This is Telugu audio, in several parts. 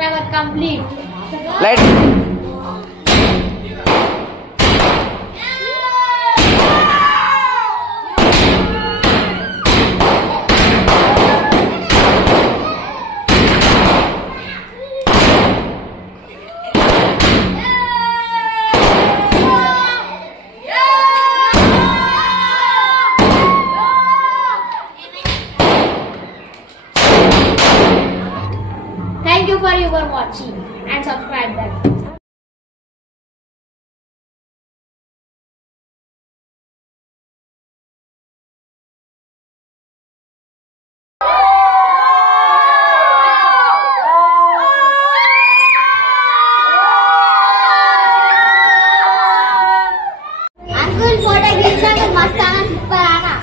subscriber complete. Light. Thank you for your watching and subscribe that. Uncle photo gidana mastana super ana.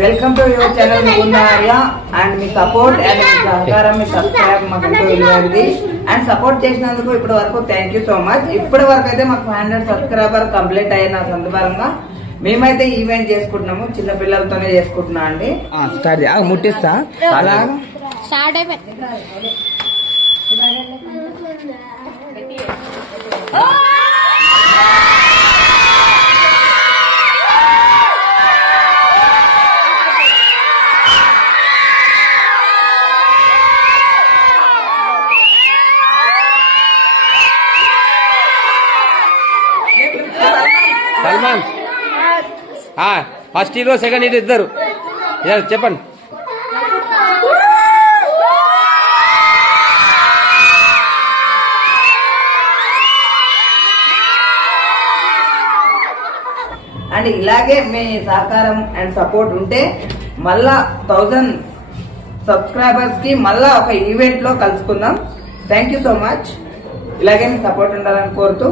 Welcome to your channel Mukundarya and మీ సపోర్ట్ అండ్ మీ సహకారం మీ సబ్స్క్రైబ్ మాకు ఎంతో విలువైనది అండ్ సపోర్ట్ చేసినందుకు ఇప్పటి వరకు థ్యాంక్ యూ సో మచ్. ఇప్పటి వరకు అయితే మాకు 500 సబ్స్క్రైబర్ కంప్లీట్ అయిన సందర్భంగా మేమైతే ఈవెంట్ చేసుకుంటున్నాము. చిన్న పిల్లలతోనే చేసుకుంటున్నా అండి. స్టార్ట్ ముట్టిస్తా అలా స్టార్ట్ అయిపోయింది. Salman first hero second hero ఇద్దరు చెప్పండి. అండ్ ఇలాగే మీ సహకారం అండ్ సపోర్ట్ ఉంటే మళ్ళా 1000 సబ్స్క్రైబర్స్ కి మళ్ళా ఒక ఈవెంట్ లో కలుసుకుందాం. Thank you so much. ఇలాగే మీ సపోర్ట్ ఉండాలని కోరుతూ